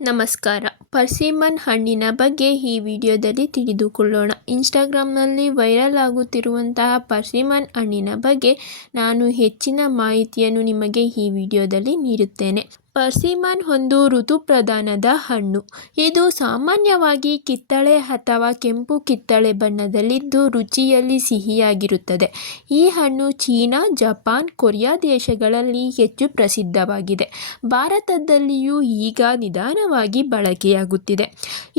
ನಮಸ್ಕಾರ. ಪರ್ಸಿಮನ್ ಹಣ್ಣಿನ ಬಗ್ಗೆ ಈ ವಿಡಿಯೋದಲ್ಲಿ ತಿಳಿದುಕೊಳ್ಳೋಣ. ಇನ್ಸ್ಟಾಗ್ರಾಮ್ನಲ್ಲಿ ವೈರಲ್ ಆಗುತ್ತಿರುವಂತಹ ಪರ್ಸಿಮನ್ ಹಣ್ಣಿನ ಬಗ್ಗೆ ನಾನು ಹೆಚ್ಚಿನ ಮಾಹಿತಿಯನ್ನು ನಿಮಗೆ ಈ ವಿಡಿಯೋದಲ್ಲಿ ನೀಡುತ್ತೇನೆ. ಪರ್ಸಿಮನ್ ಒಂದು ಋತುಪ್ರಧಾನದ ಹಣ್ಣು. ಇದು ಸಾಮಾನ್ಯವಾಗಿ ಕಿತ್ತಳೆ ಅಥವಾ ಕೆಂಪು ಕಿತ್ತಳೆ ಬಣ್ಣದಲ್ಲಿದ್ದು ರುಚಿಯಲ್ಲಿ ಸಿಹಿಯಾಗಿರುತ್ತದೆ. ಈ ಹಣ್ಣು ಚೀನಾ, ಜಪಾನ್, ಕೊರಿಯಾ ದೇಶಗಳಲ್ಲಿ ಹೆಚ್ಚು ಪ್ರಸಿದ್ಧವಾಗಿದೆ. ಭಾರತದಲ್ಲಿಯೂ ಈಗ ನಿಧಾನವಾಗಿ ಬಳಕೆಯಾಗುತ್ತಿದೆ.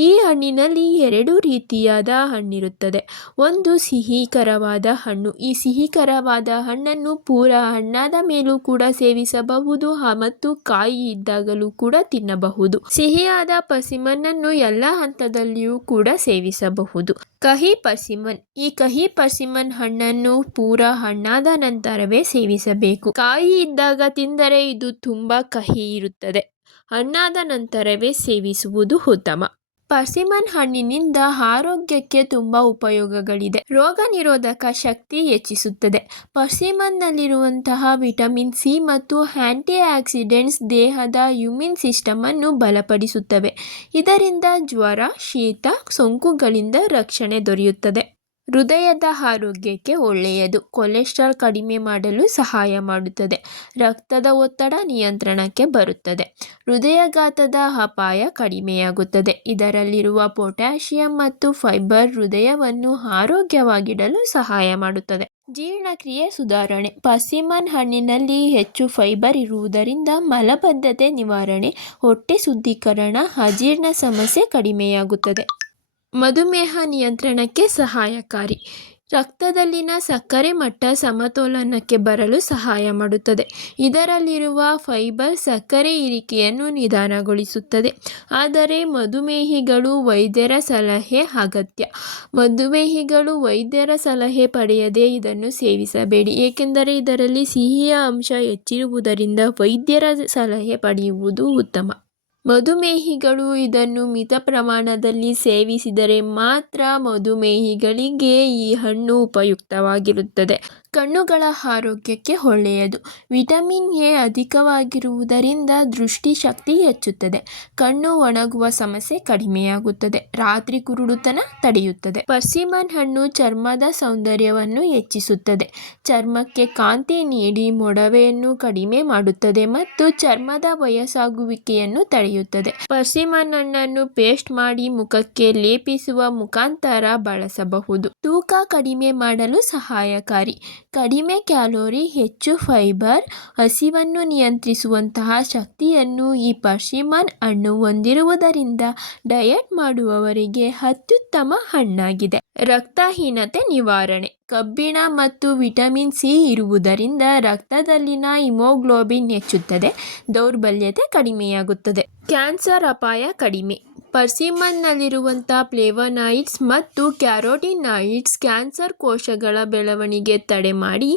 ಈ ಹಣ್ಣಿನಲ್ಲಿ ಎರಡು ರೀತಿಯಾದ ಹಣ್ಣಿರುತ್ತದೆ. ಒಂದು ಸಿಹಿಕರವಾದ ಹಣ್ಣು. ಈ ಸಿಹಿಕರವಾದ ಹಣ್ಣನ್ನು ಪೂರ ಹಣ್ಣಾದ ಮೇಲೂ ಕೂಡ ಸೇವಿಸಬಹುದು ಮತ್ತು ಕಾಯಿ ಇದ್ದಾಗಲೂ ಕೂಡ ತಿನ್ನಬಹುದು. ಸಿಹಿಯಾದ ಪರ್ಸಿಮನ್ನನ್ನು ಎಲ್ಲ ಹಂತದಲ್ಲಿಯೂ ಕೂಡ ಸೇವಿಸಬಹುದು. ಕಹಿ ಪರ್ಸಿಮನ್. ಈ ಕಹಿ ಪರ್ಸಿಮನ್ ಹಣ್ಣನ್ನು ಪೂರ ಹಣ್ಣಾದ ನಂತರವೇ ಸೇವಿಸಬೇಕು. ಕಾಯಿ ಇದ್ದಾಗ ತಿಂದರೆ ಇದು ತುಂಬಾ ಕಹಿ ಇರುತ್ತದೆ. ಹಣ್ಣಾದ ನಂತರವೇ ಸೇವಿಸುವುದು ಉತ್ತಮ. ಪರ್ಸಿಮನ್ ಹಣ್ಣಿನಿಂದ ಆರೋಗ್ಯಕ್ಕೆ ತುಂಬ ಉಪಯೋಗಗಳಿದೆ. ರೋಗ ನಿರೋಧಕ ಶಕ್ತಿ ಹೆಚ್ಚಿಸುತ್ತದೆ. ಪರ್ಸಿಮನ್ನಲ್ಲಿರುವಂತಹ ವಿಟಮಿನ್ ಸಿ ಮತ್ತು ಆಂಟಿ ಆಕ್ಸಿಡೆಂಟ್ಸ್ ದೇಹದ ಇಮ್ಯೂನ್ ಸಿಸ್ಟಮ್ ಅನ್ನು ಬಲಪಡಿಸುತ್ತವೆ. ಇದರಿಂದ ಜ್ವರ, ಶೀತ, ಸೋಂಕುಗಳಿಂದ ರಕ್ಷಣೆ ದೊರೆಯುತ್ತದೆ. ಹೃದಯದ ಆರೋಗ್ಯಕ್ಕೆ ಒಳ್ಳೆಯದು. ಕೊಲೆಸ್ಟ್ರಾಲ್ ಕಡಿಮೆ ಮಾಡಲು ಸಹಾಯ ಮಾಡುತ್ತದೆ. ರಕ್ತದ ಒತ್ತಡ ನಿಯಂತ್ರಣಕ್ಕೆ ಬರುತ್ತದೆ. ಹೃದಯಾಘಾತದ ಅಪಾಯ ಕಡಿಮೆಯಾಗುತ್ತದೆ. ಇದರಲ್ಲಿರುವ ಪೊಟ್ಯಾಷಿಯಂ ಮತ್ತು ಫೈಬರ್ ಹೃದಯವನ್ನು ಆರೋಗ್ಯವಾಗಿಡಲು ಸಹಾಯ ಮಾಡುತ್ತದೆ. ಜೀರ್ಣಕ್ರಿಯೆ ಸುಧಾರಣೆ. ಪರ್ಸಿಮನ್ ಹಣ್ಣಿನಲ್ಲಿ ಹೆಚ್ಚು ಫೈಬರ್ ಇರುವುದರಿಂದ ಮಲಬದ್ಧತೆ ನಿವಾರಣೆ, ಹೊಟ್ಟೆ ಶುದ್ಧೀಕರಣ, ಅಜೀರ್ಣ ಸಮಸ್ಯೆ ಕಡಿಮೆಯಾಗುತ್ತದೆ. ಮಧುಮೇಹ ನಿಯಂತ್ರಣಕ್ಕೆ ಸಹಾಯಕಾರಿ. ರಕ್ತದಲ್ಲಿನ ಸಕ್ಕರೆ ಮಟ್ಟ ಸಮತೋಲನಕ್ಕೆ ಬರಲು ಸಹಾಯ ಮಾಡುತ್ತದೆ. ಇದರಲ್ಲಿರುವ ಫೈಬರ್ ಸಕ್ಕರೆ ಏರಿಕೆಯನ್ನು ನಿಧಾನಗೊಳಿಸುತ್ತದೆ. ಆದರೆ ಮಧುಮೇಹಿಗಳು ವೈದ್ಯರ ಸಲಹೆ ಅಗತ್ಯ. ಮಧುಮೇಹಿಗಳು ವೈದ್ಯರ ಸಲಹೆ ಪಡೆಯದೆ ಇದನ್ನು ಸೇವಿಸಬೇಡಿ, ಏಕೆಂದರೆ ಇದರಲ್ಲಿ ಸಿಹಿಯ ಅಂಶ ಹೆಚ್ಚಿರುವುದರಿಂದ ವೈದ್ಯರ ಸಲಹೆ ಪಡೆಯುವುದು ಉತ್ತಮ. ಮಧುಮೇಹಿಗಳು ಇದನ್ನು ಮಿತ ಪ್ರಮಾಣದಲ್ಲಿ ಸೇವಿಸಿದರೆ ಮಾತ್ರ ಮಧುಮೇಹಿಗಳಿಗೆ ಈ ಹಣ್ಣು ಉಪಯುಕ್ತವಾಗಿರುತ್ತದೆ. ಕಣ್ಣುಗಳ ಆರೋಗ್ಯಕ್ಕೆ ಒಳ್ಳೆಯದು. ವಿಟಮಿನ್ ಎ ಅಧಿಕವಾಗಿರುವುದರಿಂದ ದೃಷ್ಟಿಶಕ್ತಿ ಹೆಚ್ಚುತ್ತದೆ. ಕಣ್ಣು ಒಣಗುವ ಸಮಸ್ಯೆ ಕಡಿಮೆಯಾಗುತ್ತದೆ. ರಾತ್ರಿ ಕುರುಡುತನ ತಡೆಯುತ್ತದೆ. ಪರ್ಸಿಮನ್ ಹಣ್ಣು ಚರ್ಮದ ಸೌಂದರ್ಯವನ್ನು ಹೆಚ್ಚಿಸುತ್ತದೆ. ಚರ್ಮಕ್ಕೆ ಕಾಂತಿ ನೀಡಿ ಮೊಡವೆಯನ್ನು ಕಡಿಮೆ ಮಾಡುತ್ತದೆ ಮತ್ತು ಚರ್ಮದ ವಯಸ್ಸಾಗುವಿಕೆಯನ್ನು ತಡೆಯುತ್ತದೆ. ಪರ್ಸಿಮನ್ ಹಣ್ಣನ್ನು ಪೇಸ್ಟ್ ಮಾಡಿ ಮುಖಕ್ಕೆ ಲೇಪಿಸುವ ಮುಖಾಂತರ ಬಳಸಬಹುದು. ತೂಕ ಕಡಿಮೆ ಮಾಡಲು ಸಹಾಯಕಾರಿ. ಕಡಿಮೆ ಕ್ಯಾಲೋರಿ, ಹೆಚ್ಚು ಫೈಬರ್, ಹಸಿವನ್ನು ನಿಯಂತ್ರಿಸುವಂತಹ ಶಕ್ತಿಯನ್ನು ಈ ಪರ್ಸಿಮನ್ ಹಣ್ಣು ಹೊಂದಿರುವುದರಿಂದ ಡಯಟ್ ಮಾಡುವವರಿಗೆ ಅತ್ಯುತ್ತಮ ಹಣ್ಣಾಗಿದೆ. ರಕ್ತಹೀನತೆ ನಿವಾರಣೆ. ಕಬ್ಬಿಣ ಮತ್ತು ವಿಟಮಿನ್ ಸಿ ಇರುವುದರಿಂದ ರಕ್ತದಲ್ಲಿನ ಹಿಮೋಗ್ಲೋಬಿನ್ ಹೆಚ್ಚುತ್ತದೆ. ದೌರ್ಬಲ್ಯತೆ ಕಡಿಮೆಯಾಗುತ್ತದೆ. ಕ್ಯಾನ್ಸರ್ ಅಪಾಯ ಕಡಿಮೆ. ಪರ್ಸಿಮನ್ನಲ್ಲಿರುವಂಥ ಫ್ಲೇವನಾಯ್ಡ್ಸ್ ಮತ್ತು ಕ್ಯಾರೋಟಿನಾಯ್ಡ್ಸ್ ಕ್ಯಾನ್ಸರ್ ಕೋಶಗಳ ಬೆಳವಣಿಗೆ ತಡೆ ಮಾಡಿ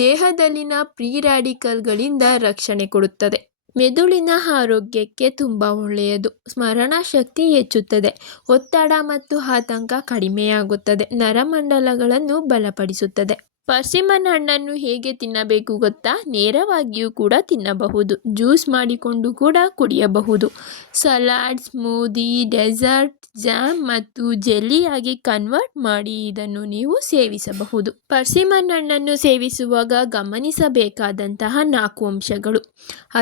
ದೇಹದಲ್ಲಿನ ಫ್ರೀ ರ್ಯಾಡಿಕಲ್ಗಳಿಂದ ರಕ್ಷಣೆ ಕೊಡುತ್ತದೆ. ಮೆದುಳಿನ ಆರೋಗ್ಯಕ್ಕೆ ತುಂಬ ಒಳ್ಳೆಯದು. ಸ್ಮರಣ ಶಕ್ತಿ ಹೆಚ್ಚುತ್ತದೆ. ಒತ್ತಡ ಮತ್ತು ಆತಂಕ ಕಡಿಮೆಯಾಗುತ್ತದೆ. ನರಮಂಡಲಗಳನ್ನು ಬಲಪಡಿಸುತ್ತದೆ. ಪರ್ಸಿಮನ್ ಹಣ್ಣನ್ನು ಹೇಗೆ ತಿನ್ನಬೇಕು ಗೊತ್ತಾ? ನೇರವಾಗಿಯೂ ಕೂಡ ತಿನ್ನಬಹುದು. ಜ್ಯೂಸ್ ಮಾಡಿಕೊಂಡು ಕೂಡ ಕುಡಿಯಬಹುದು. ಸಲಾಡ್, ಸ್ಮೂದಿ, ಡೆಸರ್ಟ್, ಜಾಮ್ ಮತ್ತು ಜೆಲ್ಲಿಯಾಗಿ ಕನ್ವರ್ಟ್ ಮಾಡಿ ಇದನ್ನು ನೀವು ಸೇವಿಸಬಹುದು. ಪರ್ಸಿಮನ್ ಹಣ್ಣನ್ನು ಸೇವಿಸುವಾಗ ಗಮನಿಸಬೇಕಾದಂತಹ 4 ಅಂಶಗಳು.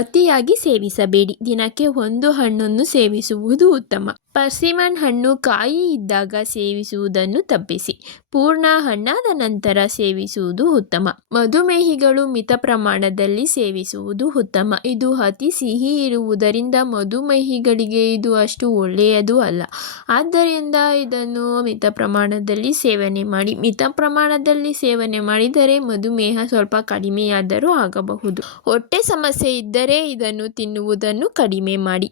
ಅತಿಯಾಗಿ ಸೇವಿಸಬೇಡಿ. ದಿನಕ್ಕೆ 1 ಹಣ್ಣನ್ನು ಸೇವಿಸುವುದು ಉತ್ತಮ. ಪರ್ಸಿಮನ್ ಹಣ್ಣು ಕಾಯಿ ಇದ್ದಾಗ ಸೇವಿಸುವುದನ್ನು ತಪ್ಪಿಸಿ. ಪೂರ್ಣ ಹಣ್ಣಾದ ನಂತರ ಸೇವಿಸುವುದು ಉತ್ತಮ. ಮಧುಮೇಹಿಗಳು ಮಿತ ಪ್ರಮಾಣದಲ್ಲಿ ಸೇವಿಸುವುದು ಉತ್ತಮ. ಇದು ಅತಿ ಸಿಹಿ ಇರುವುದರಿಂದ ಮಧುಮೇಹಿಗಳಿಗೆ ಇದು ಅಷ್ಟು ಒಳ್ಳೆಯದು ಅಲ್ಲ. ಆದ್ದರಿಂದ ಇದನ್ನು ಮಿತ ಪ್ರಮಾಣದಲ್ಲಿ ಸೇವನೆ ಮಾಡಿ. ಮಿತ ಪ್ರಮಾಣದಲ್ಲಿ ಸೇವನೆ ಮಾಡಿದರೆ ಮಧುಮೇಹ ಸ್ವಲ್ಪ ಕಡಿಮೆಯಾದರೂ ಆಗಬಹುದು. ಹೊಟ್ಟೆ ಸಮಸ್ಯೆ ಇದ್ದರೆ ಇದನ್ನು ತಿನ್ನುವುದನ್ನು ಕಡಿಮೆ ಮಾಡಿ.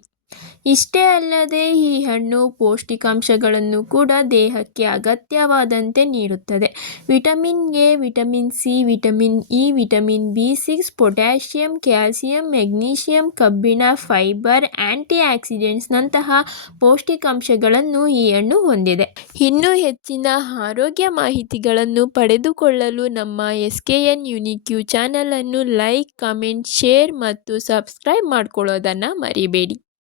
ಇಷ್ಟೇ ಅಲ್ಲದೆ ಈ ಹಣ್ಣು ಪೌಷ್ಟಿಕಾಂಶಗಳನ್ನು ಕೂಡ ದೇಹಕ್ಕೆ ಅಗತ್ಯವಾದಂತೆ ನೀಡುತ್ತದೆ. Vitamin A, vitamin C, vitamin E, vitamin ಬಿ6, ಪೊಟ್ಯಾಷಿಯಂ, ಕ್ಯಾಲ್ಸಿಯಂ, ಮೆಗ್ನೀಷಿಯಂ, ಕಬ್ಬಿಣ, ಫೈಬರ್, ಆಂಟಿ ಆಕ್ಸಿಡೆಂಟ್ಸ್ನಂತಹ ಪೌಷ್ಟಿಕಾಂಶಗಳನ್ನು ಈ ಹಣ್ಣು ಹೊಂದಿದೆ. ಇನ್ನೂ ಹೆಚ್ಚಿನ ಆರೋಗ್ಯ ಮಾಹಿತಿಗಳನ್ನು ಪಡೆದುಕೊಳ್ಳಲು ನಮ್ಮ SKN ಯುನಿಕ್ಯೂ ಚಾನಲ್ ಅನ್ನು ಲೈಕ್, ಕಮೆಂಟ್, ಶೇರ್ ಮತ್ತು ಸಬ್ಸ್ಕ್ರೈಬ್ ಮಾಡ್ಕೊಳ್ಳೋದನ್ನು ಮರಿಬೇಡಿ.